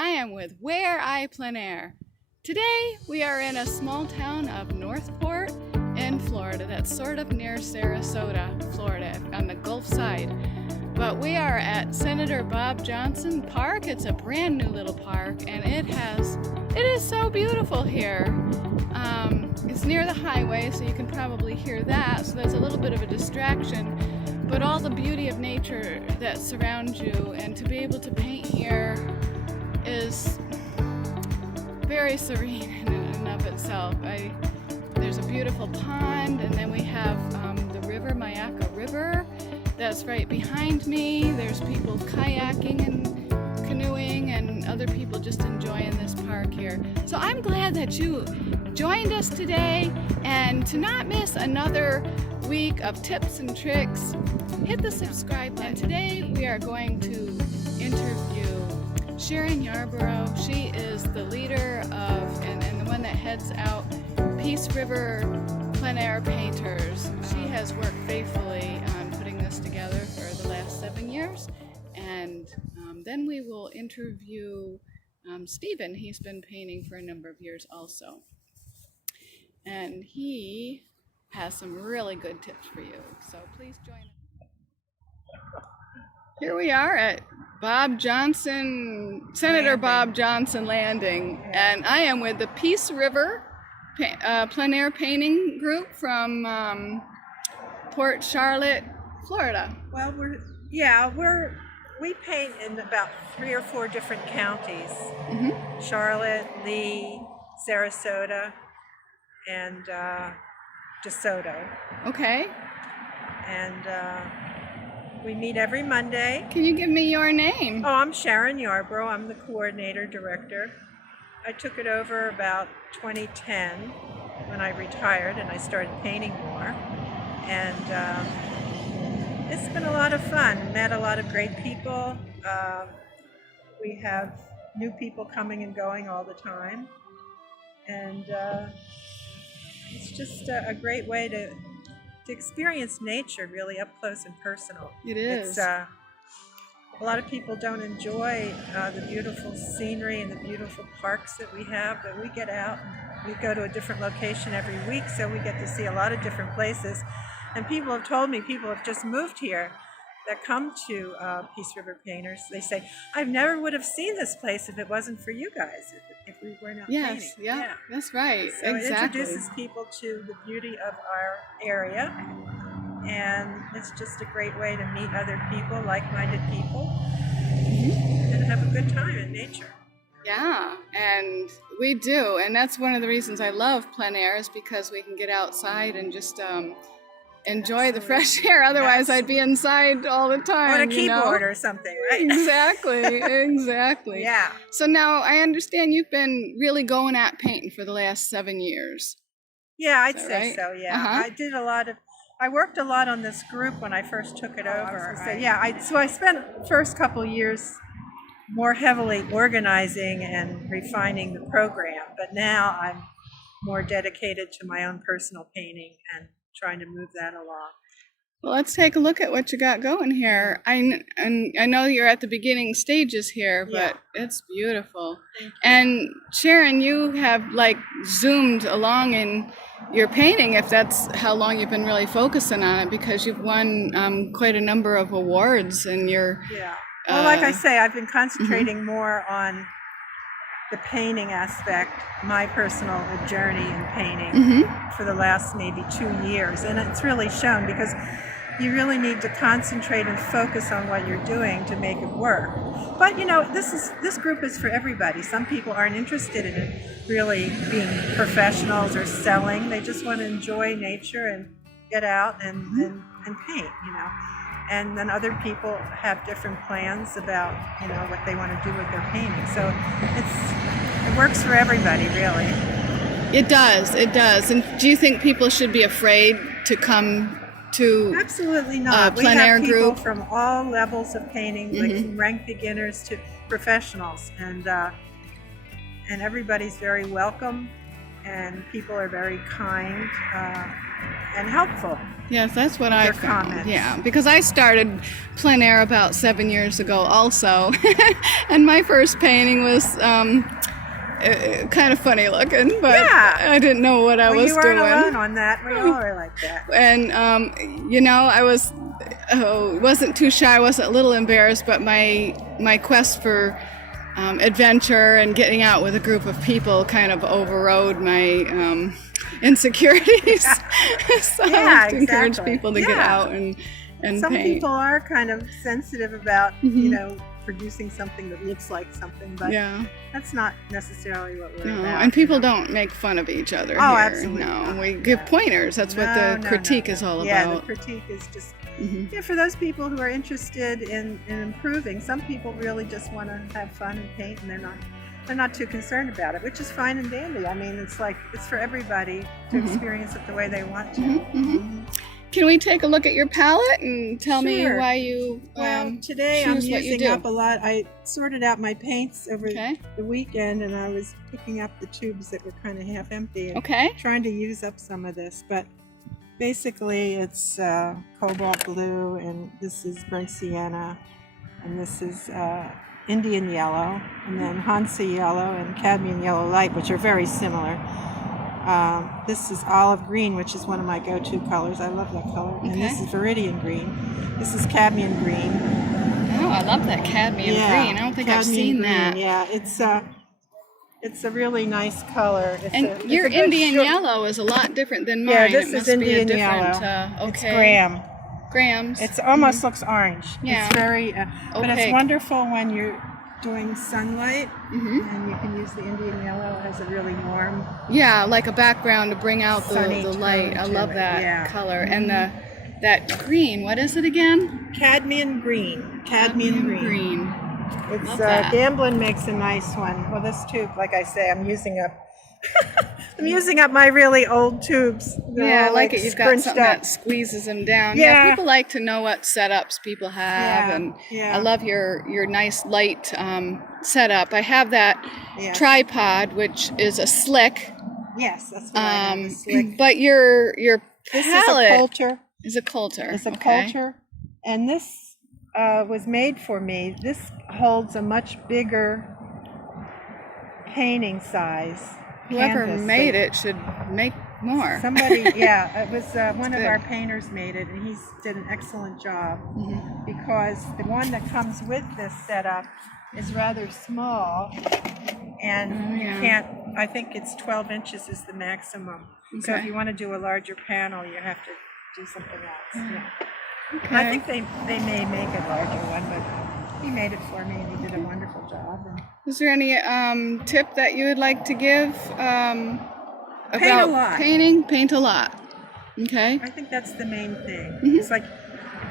I am with Plein Aire. Today we are in a small town of NorthPort in Florida that's sort of near Sarasota, Florida, on the Gulf side. But we are at Senator Bob Johnson Park. It's a brand new little park, and it is so beautiful here. It's near the highway, so you can probably hear that, so there's a little bit of a distraction. But all the beauty of nature that surrounds you, and to be able to paint here is very serene in and of itself. There's a beautiful pond, and then we have the river, Mayaca River, that's right behind me. There's people kayaking and canoeing, and other people just enjoying this park here. So I'm glad that you joined us today, and to not miss another week of tips and tricks, hit the subscribe button. And today we are going to interview Sharon Yarborough. She is the leader of and the one that heads out Peace River Plein Aire Painters. She has worked faithfully on putting this together for the last 7 years, and then we will interview Stephen. He's been painting for a number of years also, and he has some really good tips for you, so please join us. Here we are at Senator Bob Johnson Landing, and I am with the Peace River Plein Aire Painting Group from Port Charlotte, Florida. Well, we paint in about 3 or 4 different counties: Charlotte, Lee, Sarasota, and DeSoto. Okay. And we meet every Monday. Can you give me your name? Oh, I'm Sharon Yarborough. I'm the coordinator director. I took it over about 2010 when I retired and I started painting more. And it's been a lot of fun. Met a lot of great people. We have new people coming and going all the time. And it's just a great way to experience nature really up close and personal. It is. A lot of people don't enjoy the beautiful scenery and the beautiful parks that we have, but we get out and we go to a different location every week, so we get to see a lot of different places. And people have told me, people have just moved here that come to Peace River Painters, they say, I never would have seen this place if it wasn't for you guys, if we were not painting. Yes, yeah, that's right, so exactly. It introduces people to the beauty of our area, and it's just a great way to meet other people, like-minded people, and have a good time in nature. Yeah, and we do, and that's one of the reasons I love plein air, is because we can get outside and just enjoy the fresh air. Otherwise, I'd be inside all the time. On a keyboard or something, right? Exactly. Yeah. So now I understand you've been really going at painting for the last 7 years. Yeah, I'd say right? so. Yeah, I worked a lot on this group when I first took it over. So I spent the first couple years more heavily organizing and refining the program, but now I'm more dedicated to my own personal painting and trying to move that along. Well, let's take a look at what you got going here. I know you're at the beginning stages here, but it's beautiful. And Sharon, you have zoomed along in your painting, if that's how long you've been really focusing on it, because you've won quite a number of awards in your... Yeah. Well, like I say, I've been concentrating more on the painting aspect, my personal journey in painting for the last maybe 2 years. And it's really shown, because you really need to concentrate and focus on what you're doing to make it work. But this group is for everybody. Some people aren't interested in it really being professionals or selling. They just want to enjoy nature and get out and paint, And then other people have different plans about, what they want to do with their painting. So it works for everybody, really. It does. And do you think people should be afraid to come to Absolutely not. Plein Aire we have people group from all levels of painting, from rank beginners to professionals, and everybody's very welcome. and people are very kind and helpful. Yes, that's what I found. Comments. Yeah, because I started Plein Aire about 7 years ago also, and my first painting was kind of funny looking, but Yeah. I didn't know what I was You weren't doing. alone on that. We all are like that. And I wasn't too shy. I wasn't a little embarrassed, but my quest for adventure and getting out with a group of people kind of overrode my insecurities. So I have to encourage people to get out and some paint. people are kind of sensitive about producing something that looks like something, but that's not necessarily what we're about. And people don't make fun of each other here. Absolutely no, not. we give pointers. That's what the critique is all about. Yeah, the critique is just for those people who are interested in improving. Some people really just want to have fun and paint, and they're not too concerned about it, which is fine and dandy. I mean, it's for everybody to experience it the way they want to. Can we take a look at your palette and tell me why you today I'm using up a lot. I sorted out my paints over the weekend, and I was picking up the tubes that were kind of half empty and trying to use up some of this. But basically it's cobalt blue, and this is burnt sienna, and this is Indian yellow, and then Hansa yellow and cadmium yellow light, which are very similar. This is olive green, which is one of my go-to colors. I love that color. And this is viridian green. This is cadmium green. Oh, I love that cadmium green. I don't think I've seen green. that. Yeah, it's a really nice color. Your Indian yellow is a lot different than mine. Yeah, this is Indian yellow. It's grams. It almost looks orange. Yeah. It's very, but it's wonderful when you're doing sunlight, and you can use the Indian yellow as a really warm, like a background to bring out the light. I love that color. And that green, what is it again? Cadmium green. Cadmium green. It's Gamblin makes a nice one. Well, this tube, like I say, I'm using up my really old tubes. I like it. You've got something that squeezes them down. Yeah, people like to know what setups people have, and I love your nice light setup. I have that tripod, which is a slick. Yes, that's what I have, a slick. But your this palette is a Coulter. It's a Coulter, and this was made for me. This holds a much bigger painting size. Whoever made it should make more. Somebody, it was one of our painters made it, and he did an excellent job because the one that comes with this setup is rather small, and you can't. I think it's 12 inches is the maximum. So if you want to do a larger panel, you have to do something else. I think they may make a larger one, but he made it for me, and he did a wonderful job. Is there any tip that you would like to give about paint a lot. Painting? Paint a lot. Okay. I think that's the main thing. It's like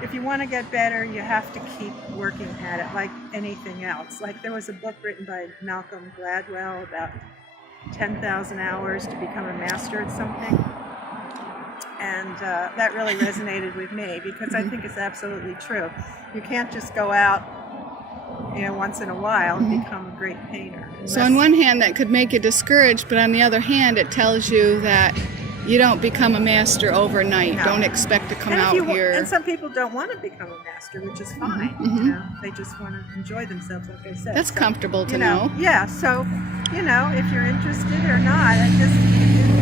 if you want to get better, you have to keep working at it, like anything else. Like there was a book written by Malcolm Gladwell about 10,000 hours to become a master at something. And that really resonated with me because I think it's absolutely true. You can't just go out, once in a while and become a great painter. So on one hand, that could make you discouraged, but on the other hand, it tells you that you don't become a master overnight. No. Don't expect to come out here. And some people don't want to become a master, which is fine. They just want to enjoy themselves, like I said. That's comfortable to know. Yeah, so, if you're interested or not, it just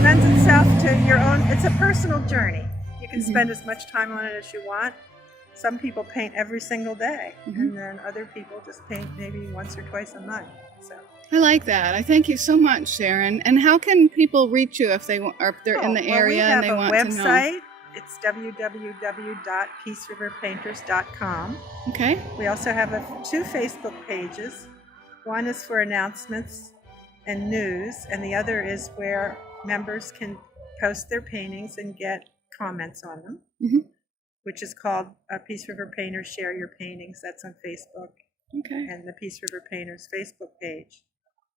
lends itself to your own. It's a personal journey. You can spend as much time on it as you want. Some people paint every single day, and then other people just paint maybe once or twice a month. So I like that. I thank you so much, Sharon. And how can people reach you if they're in the area and they want to know? We have a website. It's www.peaceriverpainters.com. Okay. We also have 2 Facebook pages. One is for announcements and news, and the other is where members can post their paintings and get comments on them, which is called Peace River Painters Share Your Paintings. That's on Facebook. Okay. And the Peace River Painters Facebook page.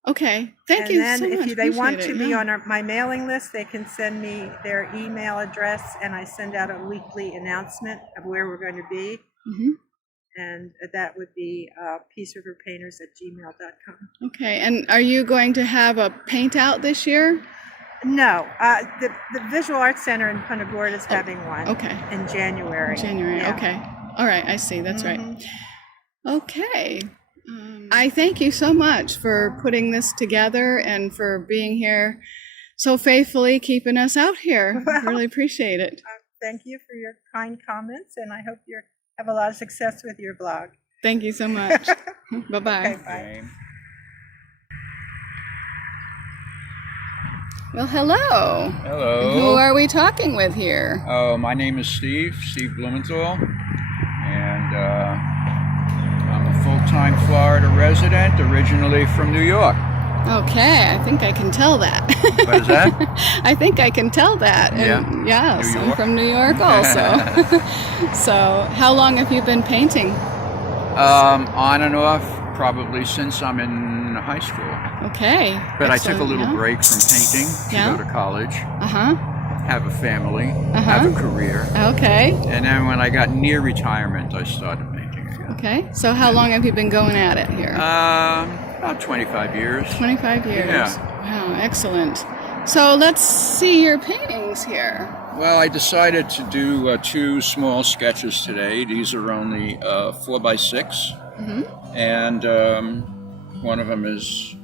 Okay. Thank you so much. And then if they want to be on my mailing list, they can send me their email address, and I send out a weekly announcement of where we're going to be. And that would be peaceriverpainters@gmail.com. Okay. And are you going to have a paint out this year? No, the Visual Arts Center in Punta Gorda is having one. Okay. In January. January. Yeah. Okay. All right. I see. That's right. Mhm. Okay. I thank you so much for putting this together and for being here so faithfully, keeping us out here. Well, Really appreciate it. Thank you for your kind comments, and I hope you have a lot of success with your blog. Thank you so much. Bye-bye. Okay, bye. Well, hello. Hello. Who are we talking with here? Oh, my name is Steve Blumenthal, and I'm a full-time Florida resident, originally from New York. Okay, I think I can tell that. What is that? I think I can tell that. And Yeah. yes, New I'm York? from New York also. So, how long have you been painting? On and off, probably since I'm in high school. Okay. But I took a excellent, little yeah. break from painting to Yeah. go to college, Uh-huh. have a family, Uh-huh. have a career. Okay. And then when I got near retirement, I started painting again. Okay. So how long have you been going at it here? About 25 years. 25 years. Yeah. Wow, excellent. So let's see your paintings here. Well, I decided to do two small sketches today. These are only 4x6, and one of them is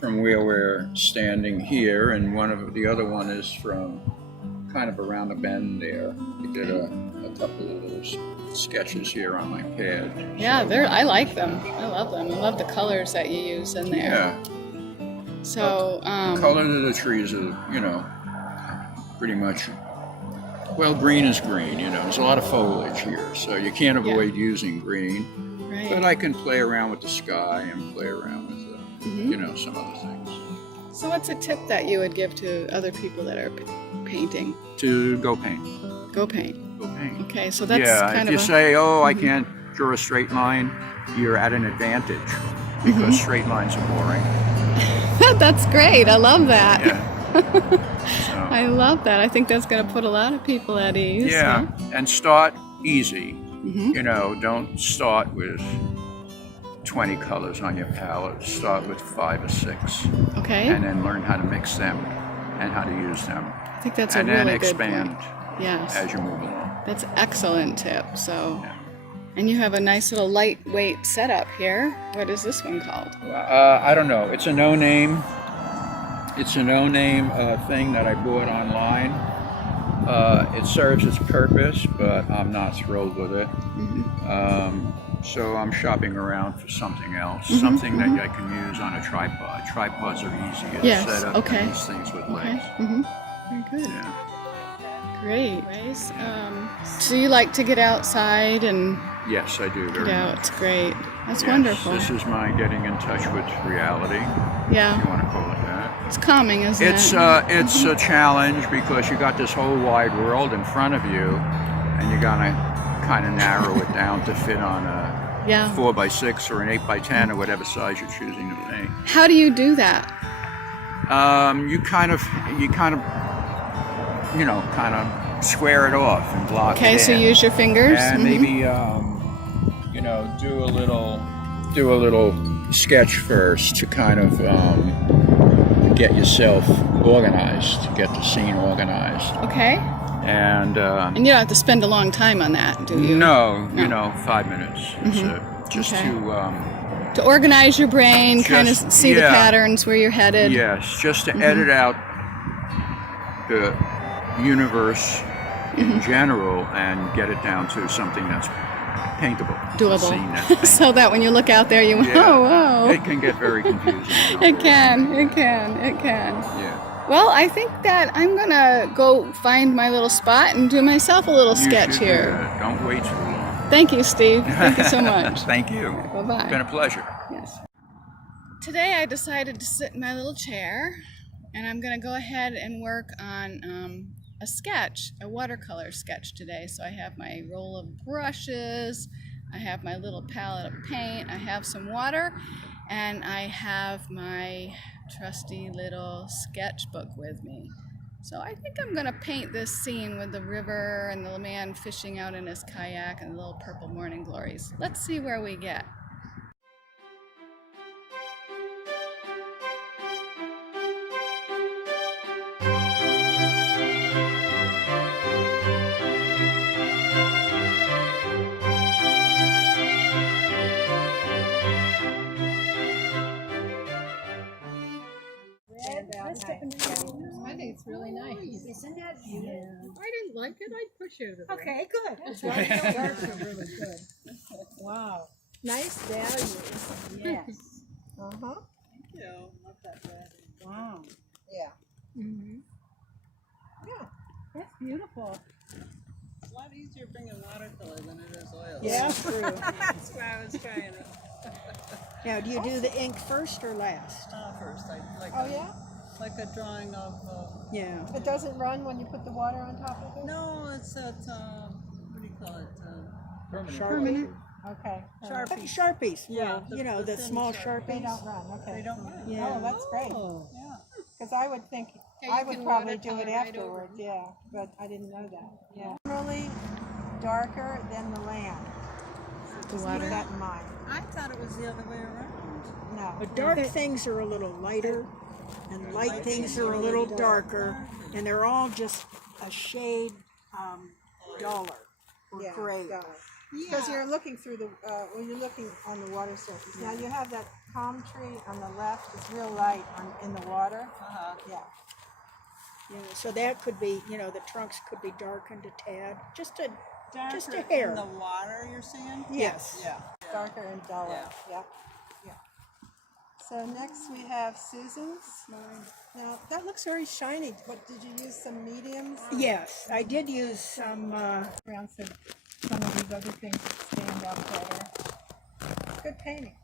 from where we're standing here, and the other one is from kind of around the bend there. I did a couple of little sketches here on my pad. Yeah, I like them. I love them. I love the colors that you use in there. Yeah. So, The colors of the trees are, pretty much. Well, green is green, there's a lot of foliage here, so you can't avoid using green. right. But I can play around with the sky and play around with, some other things. So what's a tip that you would give to other people that are painting? To go paint. Go paint. Go paint. Okay, so that's Yeah, kind if of you say, I can't draw a straight line, you're at an advantage because straight lines are boring. That's great. I love that. Yeah. So, I love that. I think that's going to put a lot of people at ease. yeah, and start easy. Mhm. Don't start with 20 colors on your palette. Start with 5 or 6. Okay. And then learn how to mix them and how to use them. I think that's a And really then good expand point. Yes. as you move along. That's an excellent tip. So, Yeah. and you have a nice little lightweight setup here. What is this one called? I don't know. It's a no-name. It's a no-name thing that I bought online. It serves its purpose, but I'm not thrilled with it. So I'm shopping around for something else, something that I can use on a tripod. Tripods are easier Yes, to set up okay. than these things with Okay. legs. Very good. Yeah. Great. So you like to get outside and Yes, I do very get out. much. It's great. That's Yes, wonderful. This is my getting in touch with reality, if Yeah. you want to call it that. It's calming, isn't It's it? it's a challenge because you got this whole wide world in front of you, and you gotta kind of narrow it down to fit on a Yeah. 4x6 or an 8x10 or whatever size you're choosing to paint. How do you do that? You kind of square it off and block it Okay, in. so you use your fingers. And Mhm. maybe do a little sketch first to kind of get yourself organized, to get the scene organized. Okay. And And you don't have to spend a long time on that, do you? no, No. 5 minutes. It's just Okay. to To organize your brain, kind of Just- see the yeah. patterns where you're headed. yes, just to edit out the universe in general and get it down to something that's paintable. A Doable. scene that's paintable. So that when you look out there, you went, Yeah. oh, whoa. It can get very confusing. It can. Yeah. Well, I think that I'm going to go find my little spot and do myself a little You sketch should do here. that. Don't wait too long. Thank you, Steve. Thank you so much. Thank you. Bye-bye. It's been a pleasure. Yes. Today I decided to sit in my little chair and I'm going to go ahead and work on a sketch, a watercolor sketch today. So I have my roll of brushes, I have my little palette of paint, I have some water, and I have my trusty little sketchbook with me. So I think I'm going to paint this scene with the river and the man fishing out in his kayak and the little purple morning glories. Let's see where we get. stand out. I think it's really nice. Isn't that beautiful? I didn't like it. I'd push it. Okay, good. That's why the darks are really good. Wow. Nice values. Yes. Uh-huh. Thank you. Love that red. Wow. Yeah. Mm-hmm. Yeah. That's beautiful. It's a lot easier bringing watercolor than it is oil. Yeah, true. That's why I was trying it. Now, do you do the ink first or last? First, I like Oh, yeah? like a drawing of. Yeah. It doesn't run when you put the water on top of it? No, it's that. What do you call it? Sharpie. Okay. Sharpie. Sharpies. Yeah, Well, you know, the thin small They Sharpies. don't run, okay. They don't run. Yeah. Oh, that's great. Yeah. Because I would think, Yeah, I you would can probably watercolor do it right afterwards, yeah, but I didn't know that. Yeah. Generally darker than the land. So just keep that in mind. I thought it was the other way around. No. But dark things are a little lighter, and light things are a little darker, and they're all just a shade duller or Yeah, gray. because you're looking through the, when you're looking on the water surface. Now you have that palm tree on the left, it's real light in the water. Yeah. Yeah, so that could be, you know, the trunks could be darkened a tad, just a Darker hair. in the water, you're saying? Yes. Yeah. Darker and duller, Yeah. yeah. Yeah. So next we have Susan's. Now that looks very shiny. What, did you use some mediums? Yes, I did use some. Around some of these other things that stand out better. Good painting.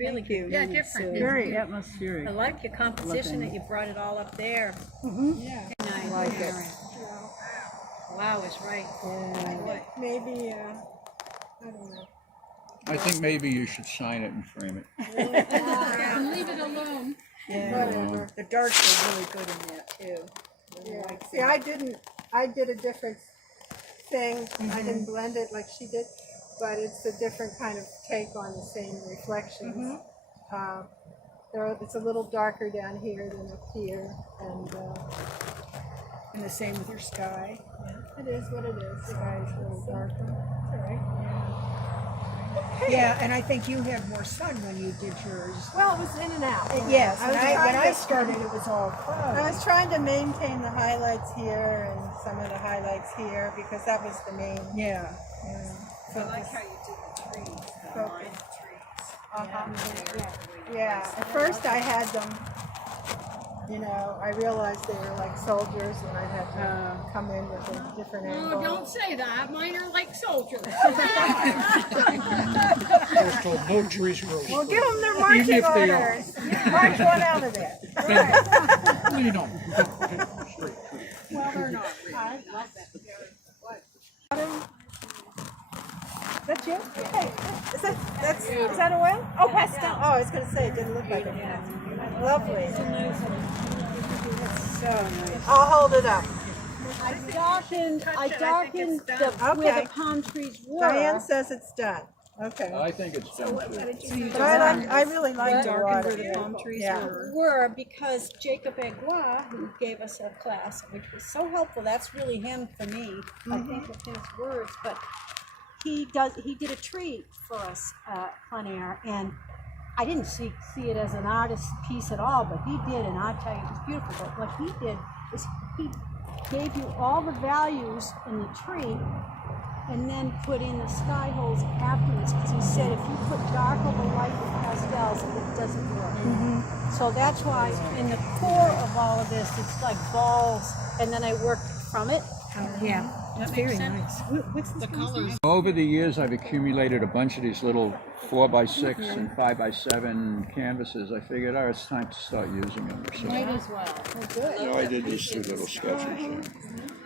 Really good. Yeah, different. Very atmospheric. I like your composition that you brought it all up there. Yeah. Nice. Like it. Wow, it's right. Maybe, I don't know. I think maybe you should sign it and frame it. And leave it alone. Whatever. The darks are really good in that too. Yeah. See, I did a different thing. I didn't blend it like she did, but it's a different kind of take on the same reflections. It's a little darker down here than up here, And the same with your sky. it is what it is. The sky is a little darker. It's all right. Yeah, and I think you had more sun when you did yours. Well, it was in and out. Yes, I was when trying I to- started, it was all I cloudy. was trying to maintain the highlights here and some of the highlights here because that was the main Yeah. I like how you did the trees, the Focus. orange trees. Yeah. At first I had them, you know, I realized they were like soldiers and I had to come in with a different angle. Oh, don't say that. Mine are like soldiers. It's called no trees grow Well, straight. give them their marching Even if they are. orders. March one out of there. All right. You know, straight trees. Well, they're not. I love that. That's you? Okay. Is that oil? Oh, pastel. Oh, I was going to say, it didn't look like it. Lovely. It's so nice. I'll hold it up. I darkened the, Okay. where the palm trees were. Diane says it's done. Okay. I think it's done too. But I really like the water. where the palm trees were. Were because Jacob Eglois, who gave us a class, which was so helpful, that's really him for me, I think with his words, but he did a tree for us at Plein Aire, and I didn't see it as an artist's piece at all, but he did, and I'll tell you, it was beautiful. But what he did is he gave you all the values in the tree and then put in the sky holes afterwards, because he said if you put dark over light with pastels, it doesn't work. So that's why in the core of all of this, it's like balls, and then I worked from it. Yeah, that's very nice. What's the colors? Over the years, I've accumulated a bunch of these little 4x6 and 5x7 canvases. I figured, oh, it's time to start using them. So, as well. so I did these two little sketches here.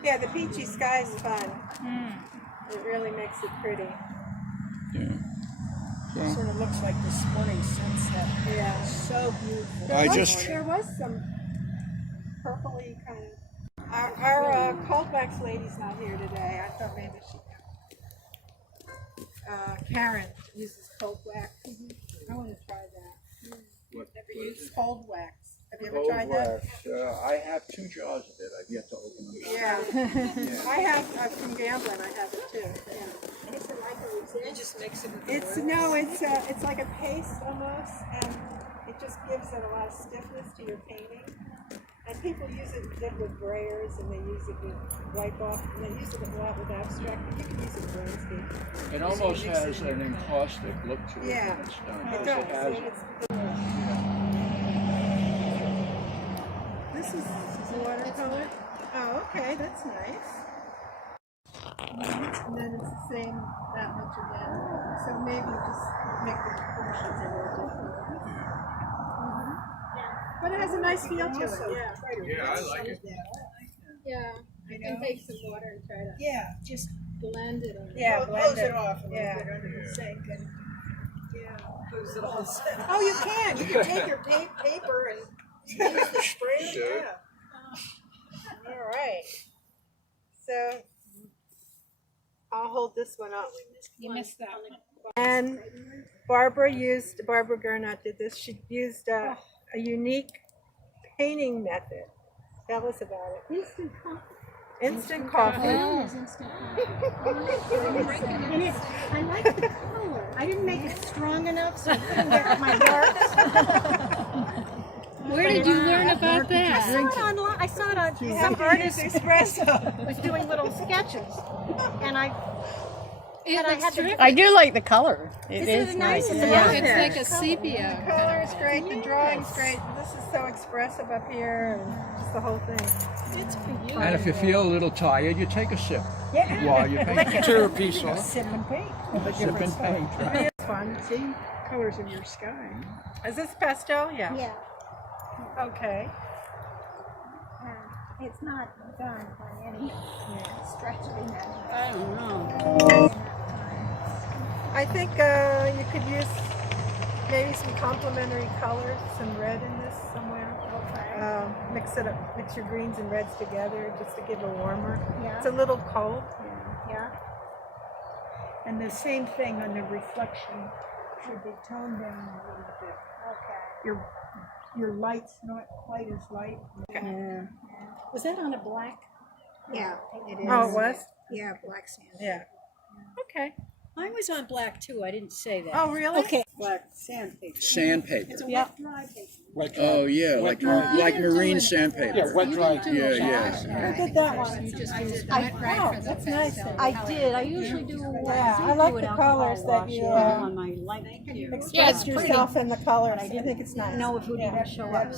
Yeah, the peachy sky is fun. It really makes it pretty. Yeah. Sort of looks like this morning sunset. Yeah. So beautiful. There was some purpley kind of. Our cold wax lady's not here today. I thought maybe she could. Karen uses cold wax. I want to try that. Never used cold wax. Have you ever tried that? I have 2 jars of it. I've yet to open them. Yeah. I have from Gamblin. I have it too. Yeah. It just makes it. It's like a paste almost, and it just gives it a lot of stiffness to your painting. And people use it with brayers, and they use it with wipe off, and they use it a lot with abstract, but you can use it with landscape. It almost has an encaustic look to it Yeah. when it's done. It because does. has- This is watercolor. Oh, okay, that's nice. And then it's the same that much again. So maybe just make the proportions a little different. But it has a nice feel to it. Yeah. Yeah, I like it. Yeah, I can take some water and try to Yeah, just blend it on. Yeah, close blend it off a little Yeah. bit under the sink and. Who's it all said? Oh, you can. You can take your paper and use the spray. Sure. Yeah. All right. So I'll hold this one up. You missed that one. And Barbara Gernot did this. She used a unique painting method. Tell us about it. Instant coffee. And I like the color. I didn't make it strong enough, so I couldn't get my darks. Where did you learn about I that? saw it online. I saw it on some artist was doing little sketches, and I It And I looks had to- terrific. I do like the color. It Isn't is it nice? nice. It's Yeah. It's like a sepia. The color is great. The drawing's great. This is so expressive up here, and just the whole thing. it's for you. And if you feel a little tired, you take a sip while you paint. Tear a piece off. Sip and paint. Sip and paint. Right? It's fun. Same colors of your sky. Is this pastel? Yeah. Yeah. Okay. It's not done by any stretch of the imagination. I don't know. I think you could use maybe some complementary colors, some red in this somewhere. Mix it up, mix your greens and reds together just to give a warmer. Yeah. It's a little cold. Yeah. And the same thing on the reflection should be toned down a little bit. Okay. Your light's not quite as light. Yeah. Was that on a black? Yeah, it is. Oh, it was? Yeah, black sand. Yeah. Okay. Mine was on black too. I didn't say that. Oh, really? Okay. Black sandpaper. Sandpaper. It's a wet dry paper. Wet dry. Oh yeah, like marine sandpaper. Yeah, wet dry. Yeah, yeah. I did that one. You just used I- wet dry oh, for the that's nice. pastel I color. did. I usually do. Yeah, I like the colors that you on my light. express yourself in the colors. I think it's nice. know if it would Yeah. even show up.